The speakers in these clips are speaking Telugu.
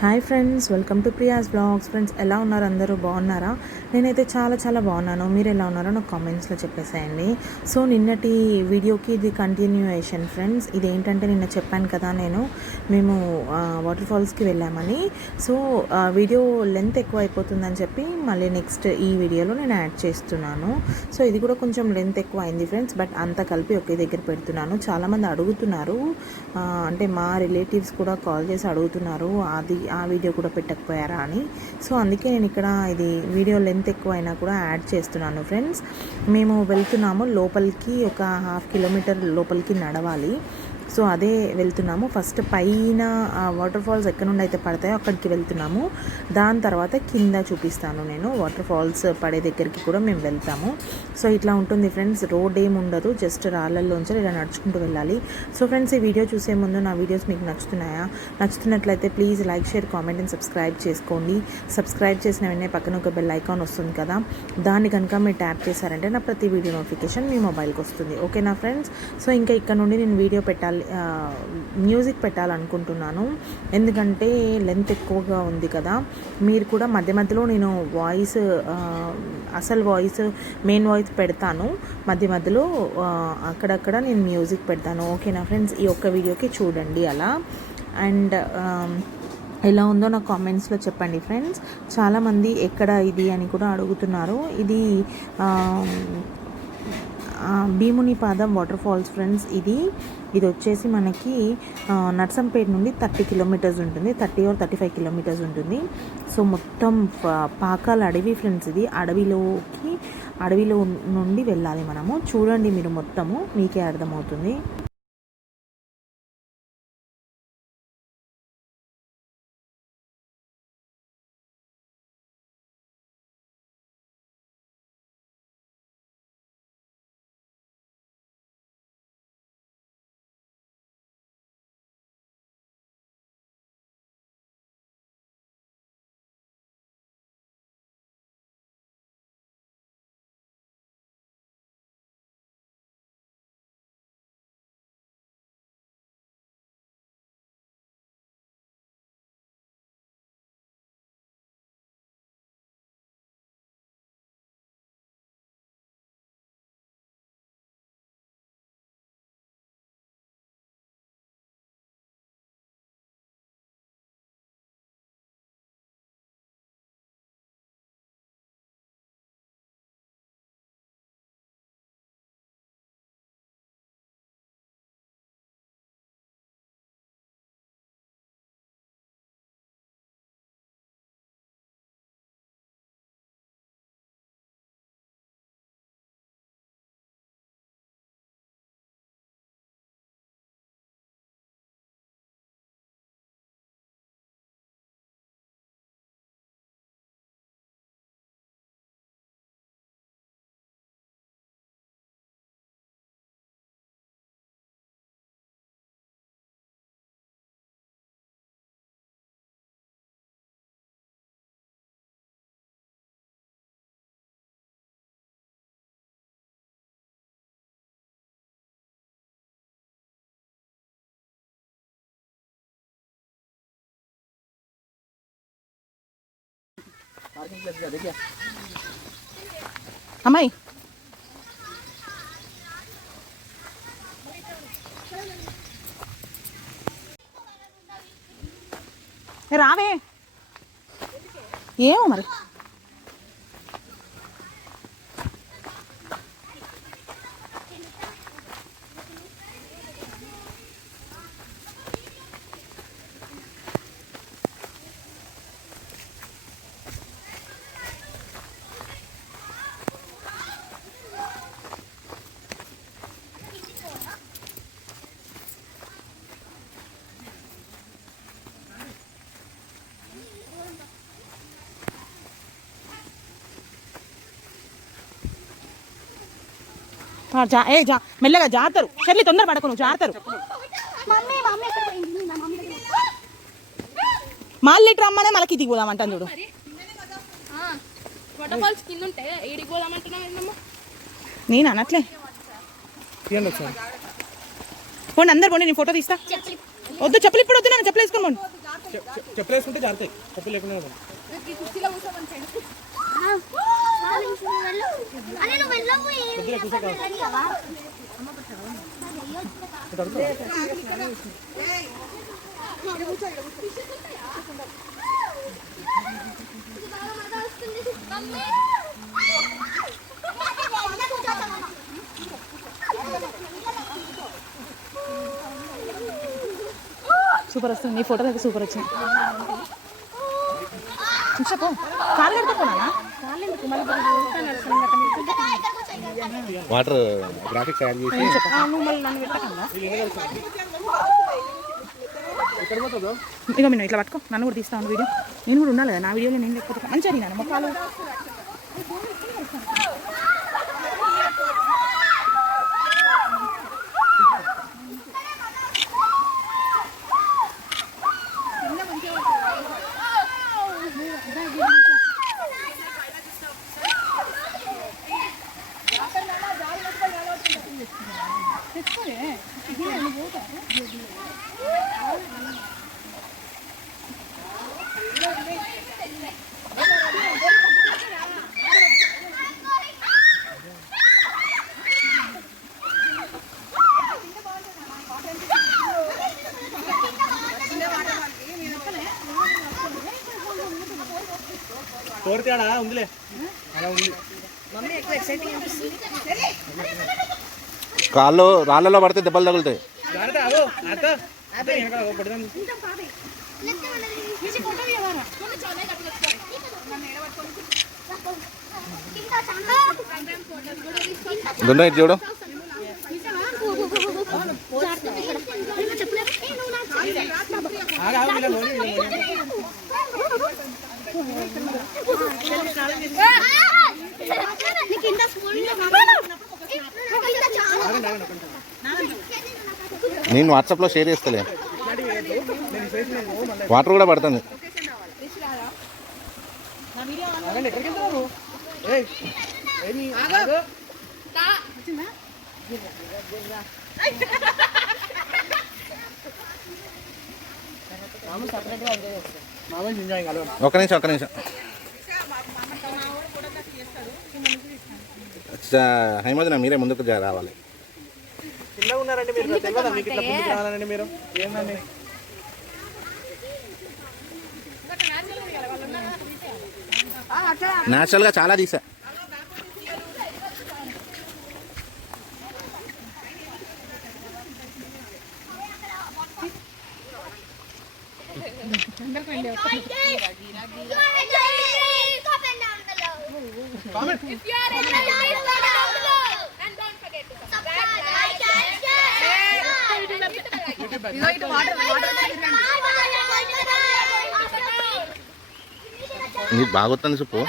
Hi friends, welcome to Priya's vlogs. Friends, ఎలా ఉన్నారు? అందరూ బాగున్నారా? నేనైతే చాలా బాగున్నాను. మీరు ఎలా ఉన్నారో నాకు కామెంట్స్లో చెప్పేసేయండి. సో నిన్నటి వీడియోకి ఇది కంటిన్యూయేషన్ ఫ్రెండ్స్. ఇదేంటంటే నిన్న చెప్పాను కదా మేము వాటర్ ఫాల్స్కి వెళ్ళామని. సో వీడియో లెంత్ ఎక్కువ అయిపోతుందని చెప్పి మళ్ళీ నెక్స్ట్ ఈ వీడియోలో నేను యాడ్ చేస్తున్నాను. సో ఇది కూడా కొంచెం లెంత్ ఎక్కువ అయింది ఫ్రెండ్స్, బట్ అంతా కలిపి ఒకే దగ్గర పెడుతున్నాను. చాలామంది అడుగుతున్నారు, అంటే మా రిలేటివ్స్ కూడా కాల్ చేసి అడుగుతున్నారు ఆ వీడియో కూడా పెట్టకపోయారా అని. సో అందుకే నేను ఇక్కడ ఇది వీడియో లెంత్ ఎక్కువ అయినా కూడా యాడ్ చేస్తున్నాను ఫ్రెండ్స్. మేము వెళ్తున్నాము లోపలికి, ఒక 1/2 కిలోమీటర్ లోపలికి నడవాలి. సో అదే వెళ్తున్నాము. ఫస్ట్ పైన వాటర్ ఫాల్స్ ఎక్కడ నుండి అయితే పడతాయో అక్కడికి వెళ్తున్నాము. దాని తర్వాత కింద చూపిస్తాను నేను. వాటర్ ఫాల్స్ పడే దగ్గరికి కూడా మేము వెళ్తాము. సో ఇట్లా ఉంటుంది ఫ్రెండ్స్. రోడ్ ఏమి ఉండదు, జస్ట్ రాళ్ళల్లోంచి ఇలా నడుచుకుంటూ వెళ్ళాలి. సో ఫ్రెండ్స్, ఈ వీడియో చూసే ముందు నా వీడియోస్ మీకు నచ్చుతున్నట్లయితే please like, share, comment and subscribe చేసుకోండి. సబ్స్క్రైబ్ చేసిన వెంటనే పక్కన ఒక బెల్ ఐకాన్ వస్తుంది కదా, దాన్ని కనుక మీరు ట్యాప్ చేశారంటే నా ప్రతి వీడియో నోటిఫికేషన్ మీ మొబైల్కి వస్తుంది. ఓకేనా ఫ్రెండ్స్? సో ఇంకా ఇక్కడ నుండి నేను వీడియో మ్యూజిక్ పెట్టాలనుకుంటున్నాను, ఎందుకంటే లెంత్ ఎక్కువగా ఉంది కదా. మీరు కూడా మధ్య మధ్యలో నేను అసలు వాయిస్, మెయిన్ వాయిస్ పెడతాను. మధ్యలో అక్కడక్కడ నేను మ్యూజిక్ పెడతాను. ఓకేనా ఫ్రెండ్స్? ఈ ఒక్క వీడియోకి చూడండి అలా. అండ్ ఎలా ఉందో నాకు కామెంట్స్లో చెప్పండి ఫ్రెండ్స్. చాలామంది ఎక్కడ ఇది అని కూడా అడుగుతున్నారు. ఇది భీమునిపాదం వాటర్ ఫాల్స్ ఫ్రెండ్స్. ఇది వచ్చేసి మనకి నర్సంపేట నుండి 30 కిలోమీటర్స్ ఉంటుంది, 30 or 35 కిలోమీటర్స్ ఉంటుంది. సో మొత్తం పాకాల అడవి ఫ్రెండ్స్. ఇది అడవిలో నుండి వెళ్ళాలి మనము. చూడండి మీరు, మొత్తము మీకే అర్థమవుతుంది. అమ్మాయి రావే. ఏమో మరి. మెల్లగా జారుతారు. చెల్లి తొందర పడకు, నువ్వు జారుతారు. మళ్ళీ రమ్మనే మళ్ళీ కిందికి పోదామంటాను చూడు. నేను అనట్లే. పోండి అందరు పోండి, నేను ఫోటో తీస్తా. వద్దు, చెప్పులు ఇప్పుడు వద్దు, నన్ను చెప్పులు వేసుకోండి. చెప్పలేసుకుంటే జారుతాయి, చెప్పు లేకుండా సూపర్ వస్తుంది. నీ ఫోటో అయితే సూపర్ వచ్చింది. చూసాపో కాలు కడుకోనా వాటర్ గ్రాఫిక్స్ యాడ్ చేసి నువ్వు మళ్ళీ నన్ను పెట్టకుండా ఇక నేను ఇట్లా పట్టుకో, నన్ను కూడా తీస్తాను వీడియో. నేను కూడా ఉండాలి కదా నా వీడియోలో, నేను లేకపోతే మంచిగా అడిగినాను మొక్కలు. తోడితేడా ఉందిలే, అలా ఉంది. కాళ్ళు రాళ్ళలో పడితే దెబ్బలు తగులుతాయి. దున్న చూడు, నేను వాట్సాప్లో షేర్ చేస్తలే, వాటర్ కూడా పడుతుంది. ఒక్క నిమిషం హైమద్, మీరే ముందుకు రావాలి. చిన్నగా ఉన్నారండి మీరు, తెలియదా మీకు ఇట్లా ముందుకు రావాలండి మీరు? ఏందండి న్యాచురల్గా చాలా తీసా. నీకు బాగా వస్తుంది సూపు.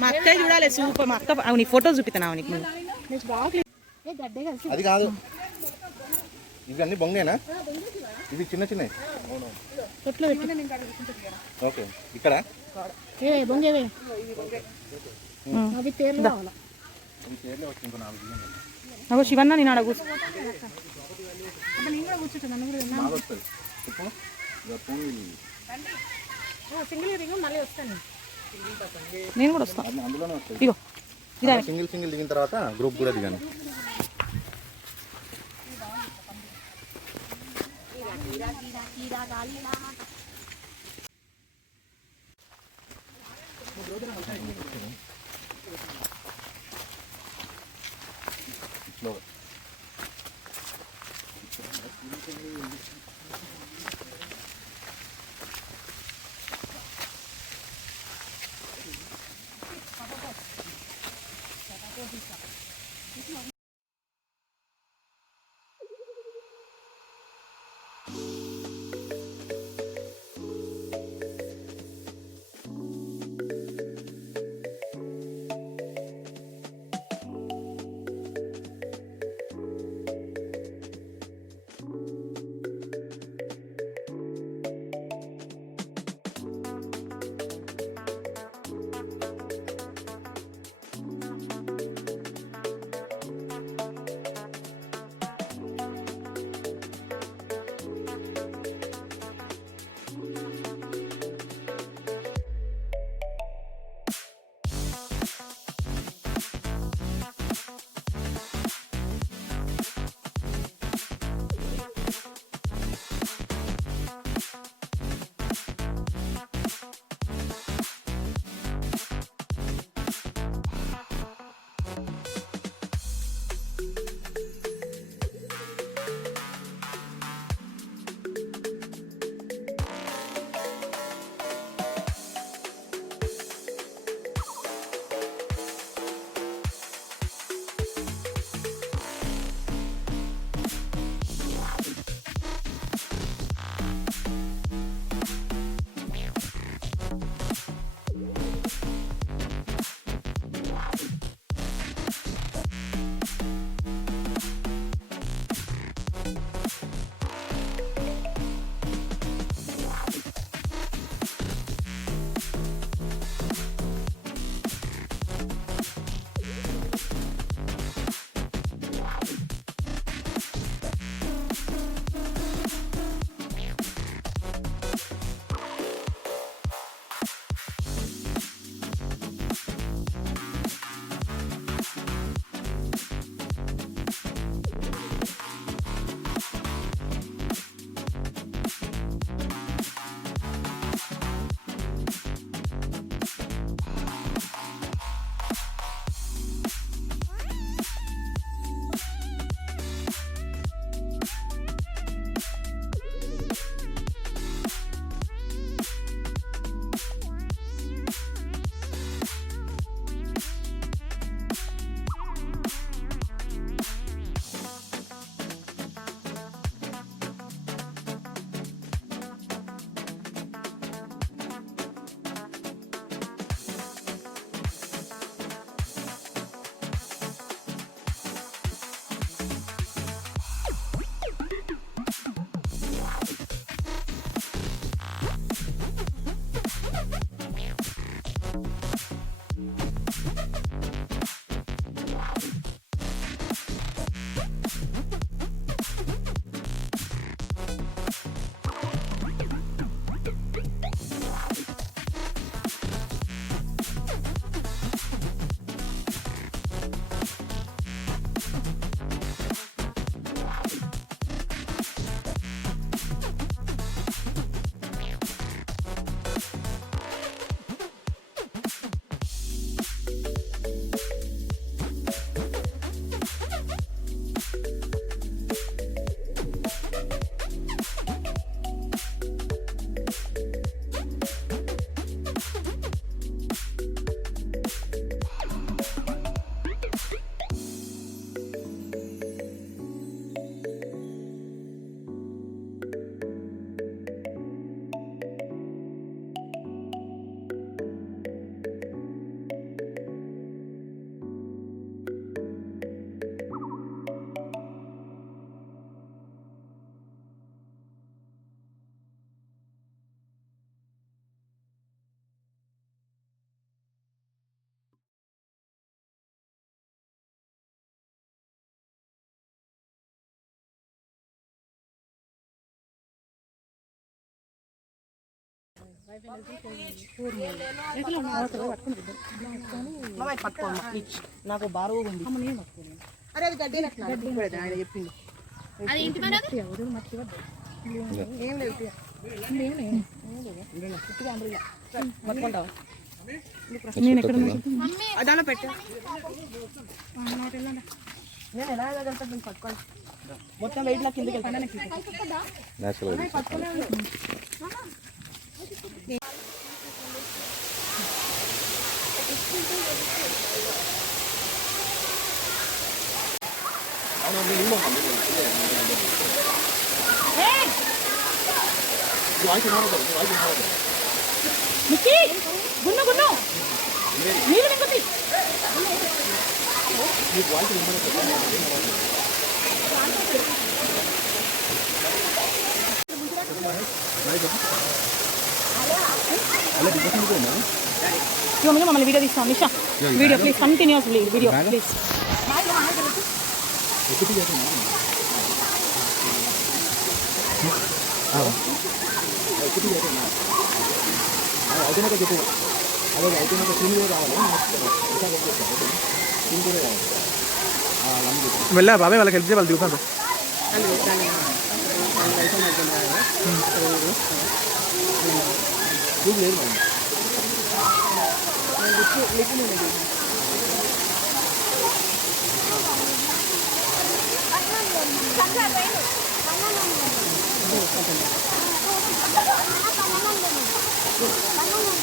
మా అక్క చూడాలి సూపర్. మా అక్క నీ ఫోటో చూపిస్తున్నావు నీకు. అది కాదు, ఇవి అన్ని బొంగేనా? ఇవి చిన్న చిన్నవి. ఓకే, ఇక్కడ శివన్న నేను అడగు నేను కూడా వస్తాను. అందులోనే వస్తాయి. ఇగో సింగిల్ దిగిన తర్వాత గ్రూప్ కూడా దిగాను. నాకు బారువు ఉంది. అరే అది గడ్డి ఆయన చెప్పింది ఏం లేదు పట్టుకుంటావా నేను ఎక్కడ అదాలో పెట్టు నేను ఎలా వెళ్తాను పట్టుకోండి మొత్తం వెయిట్ నా కిందకి మమ్మల్ని వీడియో తీస్తాం Nisha video please continues video please వెళ్ళా బాబాయ్ వాళ్ళకి హెల్ప్ చేయాలి వాళ్ళు దిగుతారు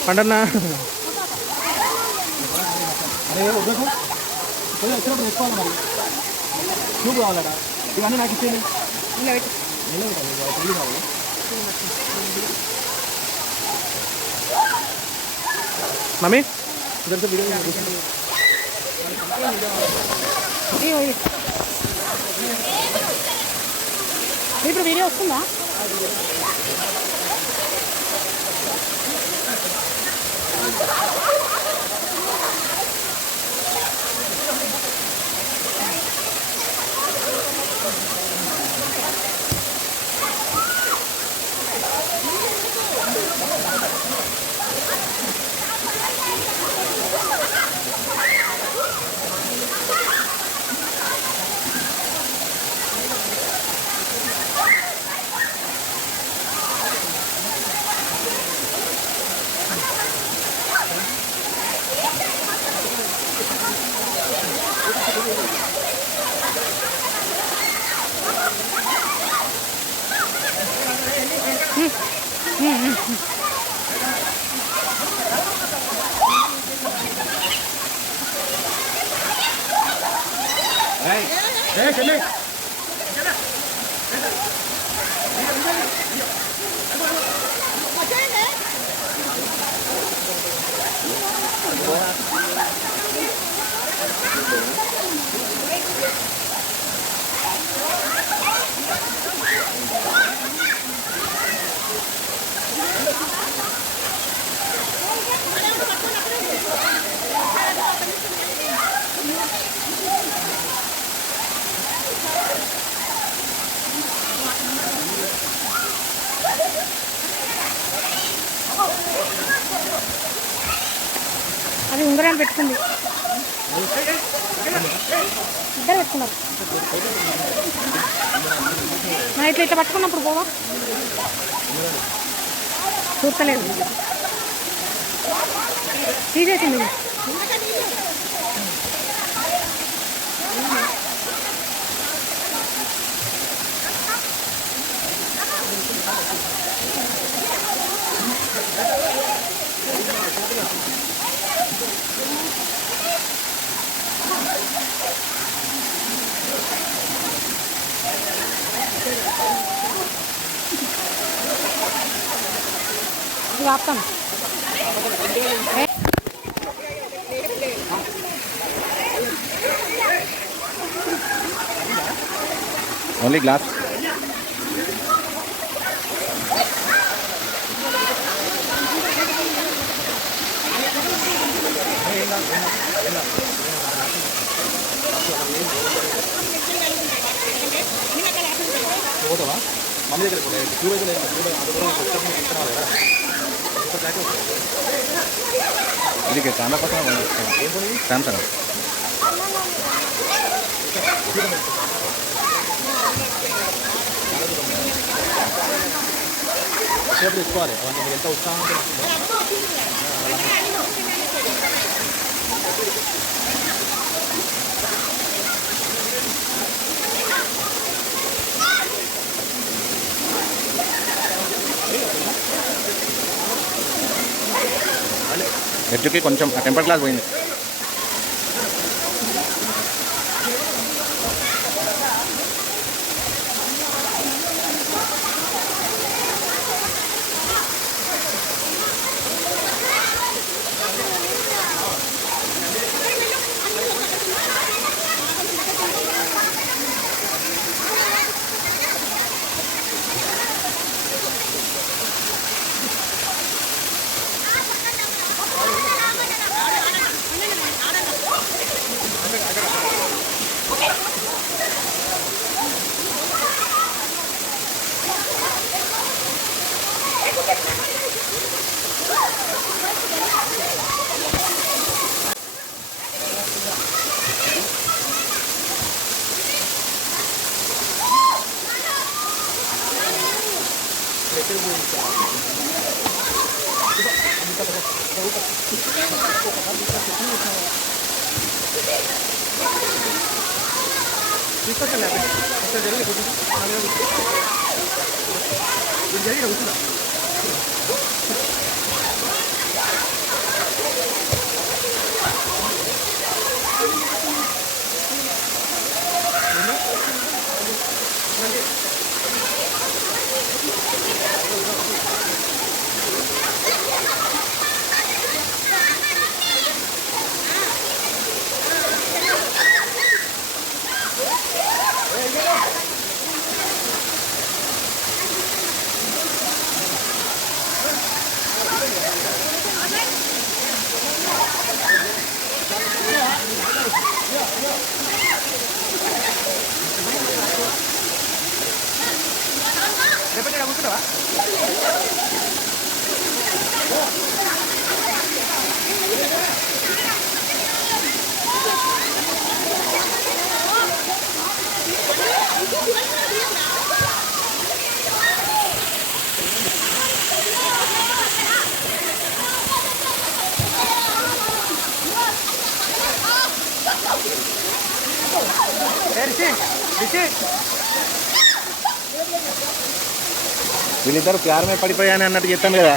పండన్నా అరే వచ్చినప్పుడు తెచ్చుకోవాలి మరి చూపు కావాలడా ఇవన్నీ నాకు ఇచ్చేది మమ్మీ ఇప్పుడు వీడియో వస్తుందా అది ఉంగరాలు పెట్టుకుంది ఇద్దరు పెట్టుకున్నారు నా ఇట్లా ఇట్లా పట్టుకున్నప్పుడు పోవా చూస్తలేదు తీసేసింది ఇది ఆపుతాను ఓన్లీ గ్లాస్ పోతావా మమ్మీ దగ్గర ఇది కెమెరా కోసం సామ్సంగ్ తీసుకోవాలి అవన్నీ ఎంత ఉత్సాహం ఎడ్యుకి కొంచెం టెంపర్ గ్లాస్ పోయింది. వీళ్ళిద్దరు ప్యార్ మీద పడిపోయాని అన్నట్టు చెప్తాను కదా.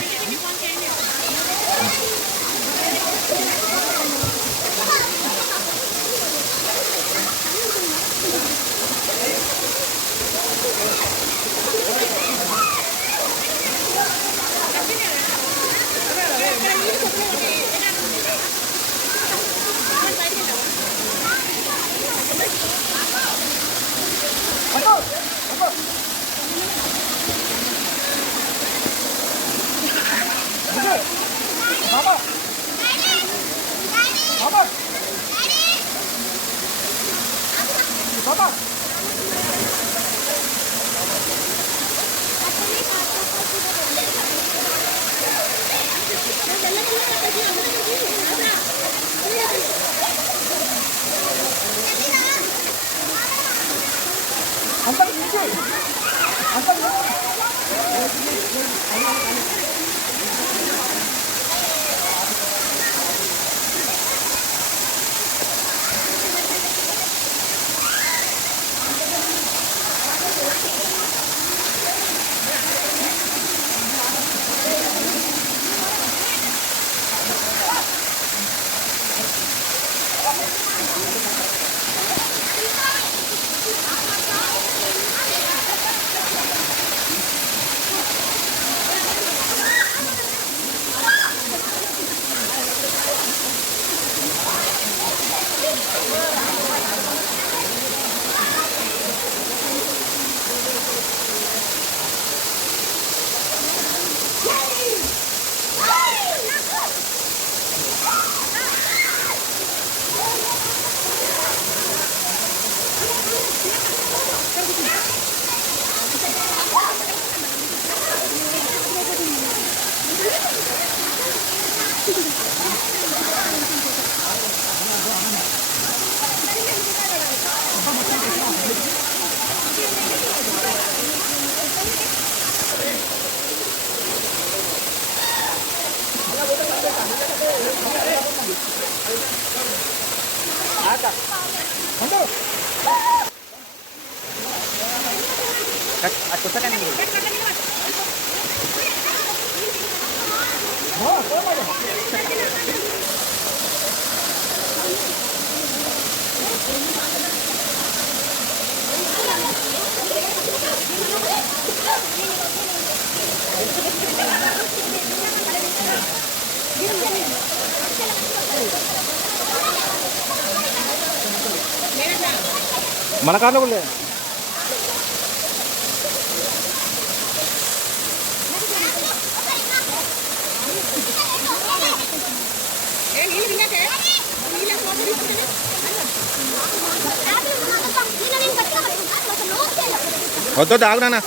మన కార్లో కూడా లేదు. వద్దు ఆగునా.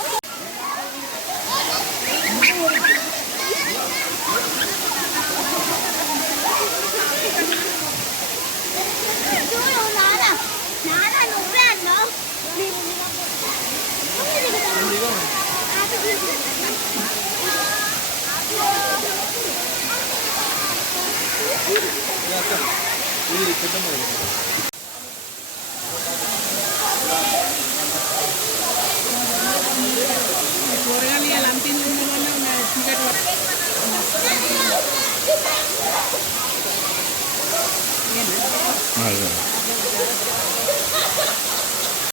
కూరగాయలు